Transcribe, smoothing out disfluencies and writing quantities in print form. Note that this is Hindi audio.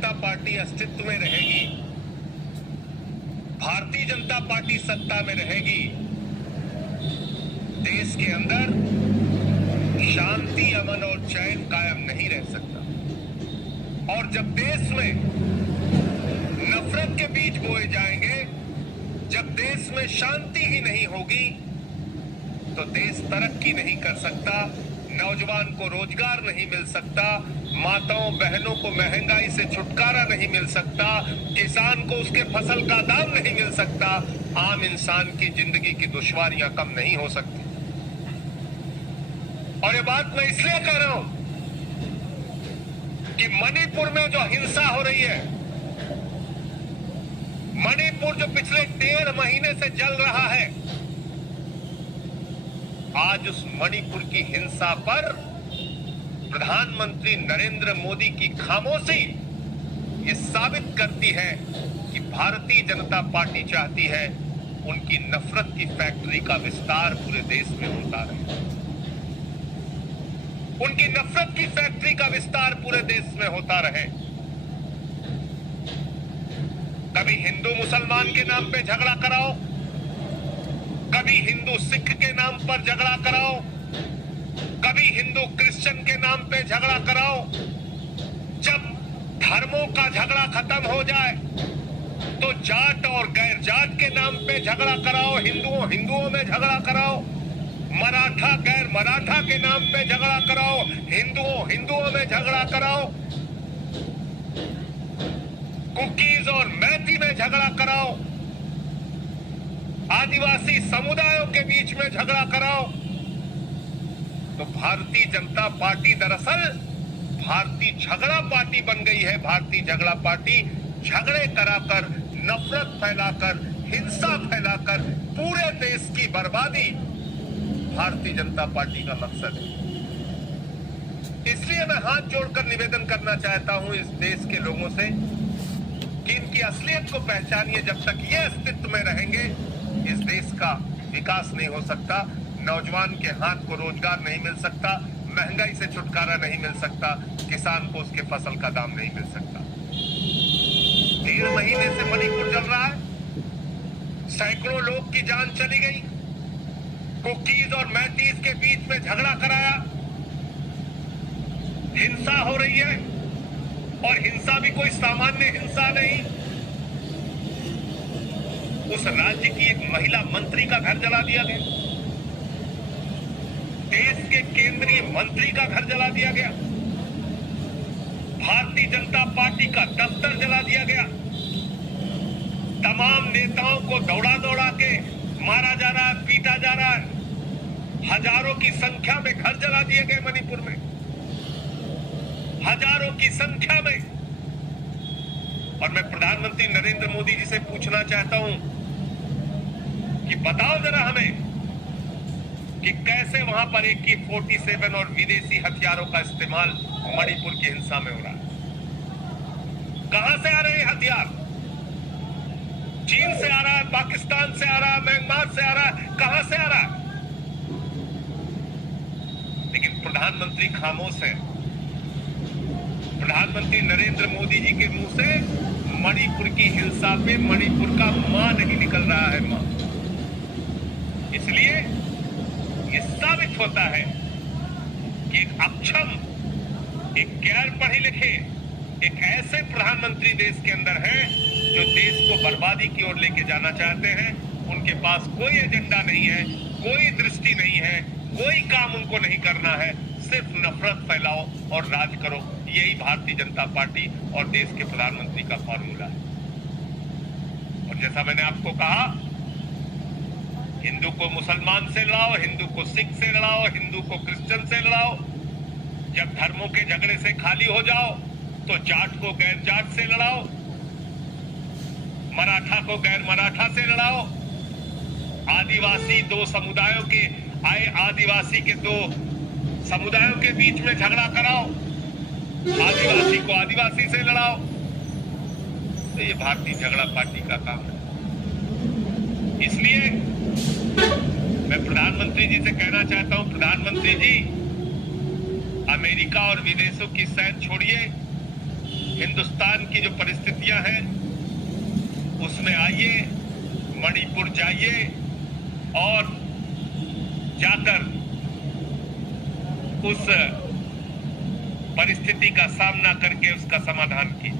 जनता पार्टी अस्तित्व में रहेगी, भारतीय जनता पार्टी सत्ता में रहेगी, देश के अंदर शांति, अमन और चैन कायम नहीं रह सकता। और जब देश में नफरत के बीज बोए जाएंगे, जब देश में शांति ही नहीं होगी, तो देश तरक्की नहीं कर सकता, नौजवान को रोजगार नहीं मिल सकता, माताओं बहनों को महंगाई से छुटकारा नहीं मिल सकता, किसान को उसके फसल का दाम नहीं मिल सकता, आम इंसान की जिंदगी की दुश्वारियां कम नहीं हो सकती। और ये बात मैं इसलिए कह रहा हूं कि मणिपुर में जो हिंसा हो रही है, मणिपुर जो पिछले 1.5 महीने से जल रहा है, आज उस मणिपुर की हिंसा पर प्रधानमंत्री नरेंद्र मोदी की खामोशी ये साबित करती है कि भारतीय जनता पार्टी चाहती है उनकी नफरत की फैक्ट्री का विस्तार पूरे देश में होता रहे, उनकी नफरत की फैक्ट्री का विस्तार पूरे देश में होता रहे। कभी हिंदू मुसलमान के नाम पे झगड़ा कराओ, कभी हिंदू सिख के नाम पर झगड़ा कराओ, कभी हिंदू क्रिश्चियन के नाम पे झगड़ा कराओ। जब धर्मों का झगड़ा खत्म हो जाए तो जाट और गैर जाट के नाम पे झगड़ा कराओ, हिंदुओं में झगड़ा कराओ, मराठा गैर मराठा के नाम पे झगड़ा कराओ, हिंदुओं में झगड़ा कराओ, कुकीज और मैती में झगड़ा कराओ, आदिवासी समुदायों के बीच में झगड़ा कराओ। तो भारतीय जनता पार्टी दरअसल भारतीय झगड़ा पार्टी बन गई है। भारतीय झगड़ा पार्टी झगड़े कराकर, नफरत फैलाकर, हिंसा फैलाकर पूरे देश की बर्बादी भारतीय जनता पार्टी का मकसद है। इसलिए मैं हाथ जोड़कर निवेदन करना चाहता हूं इस देश के लोगों से कि इनकी असलियत को पहचानिए। जब तक ये अस्तित्व में रहेंगे, इस देश का विकास नहीं हो सकता, नौजवान के हाथ को रोजगार नहीं मिल सकता, महंगाई से छुटकारा नहीं मिल सकता, किसान को उसके फसल का दाम नहीं मिल सकता। 1.5 महीने से मणिपुर जल रहा है, सैकड़ों लोग की जान चली गई, कुकीज और मैतीज के बीच में झगड़ा कराया, हिंसा हो रही है। और हिंसा भी कोई सामान्य हिंसा नहीं, उस राज्य की एक महिला मंत्री का घर जला दिया गया, देश के केंद्रीय मंत्री का घर जला दिया गया, भारतीय जनता पार्टी का दफ्तर जला दिया गया, तमाम नेताओं को दौड़ा दौड़ा के मारा जा रहा है, पीटा जा रहा है, हजारों की संख्या में घर जला दिए गए मणिपुर में, हजारों की संख्या में। और मैं प्रधानमंत्री नरेंद्र मोदी जी से पूछना चाहता हूं कि बताओ जरा हमें कि कैसे वहां पर AK-47 और विदेशी हथियारों का इस्तेमाल मणिपुर की हिंसा में हो रहा है। कहां से आ रहे हैं हथियार? चीन से आ रहा है, पाकिस्तान से आ रहा है, म्यांमार से आ रहा है, कहां से आ रहा है? लेकिन प्रधानमंत्री खामोश है। प्रधानमंत्री नरेंद्र मोदी जी के मुंह से मणिपुर की हिंसा पे मणिपुर का मां नहीं निकल रहा है, मां। इसलिए ये साबित होता है कि एक अक्षम, एक गैर पढ़े लिखे, एक ऐसे प्रधानमंत्री देश के अंदर हैं जो देश को बर्बादी की ओर लेके जाना चाहते हैं। उनके पास कोई एजेंडा नहीं है, कोई दृष्टि नहीं है, कोई काम उनको नहीं करना है, सिर्फ नफरत फैलाओ और राज करो। यही भारतीय जनता पार्टी और देश के प्रधानमंत्री का फॉर्मूला है। और जैसा मैंने आपको कहा, हिंदू को मुसलमान से लड़ाओ, हिंदू को सिख से लड़ाओ, हिंदू को क्रिश्चियन से लड़ाओ। जब धर्मों के झगड़े से खाली हो जाओ तो जाट को गैर जाट से लड़ाओ, मराठा को गैर मराठा से लड़ाओ, आदिवासी दो समुदायों के आदिवासी के दो समुदायों के बीच में झगड़ा कराओ, आदिवासी को आदिवासी से लड़ाओ। तो ये भारतीय झगड़ा पार्टी का काम है। इसलिए मैं प्रधानमंत्री जी से कहना चाहता हूं, प्रधानमंत्री जी, अमेरिका और विदेशों की सैर छोड़िए, हिंदुस्तान की जो परिस्थितियां हैं उसमें आइए, मणिपुर जाइए और जाकर उस परिस्थिति का सामना करके उसका समाधान कीजिए।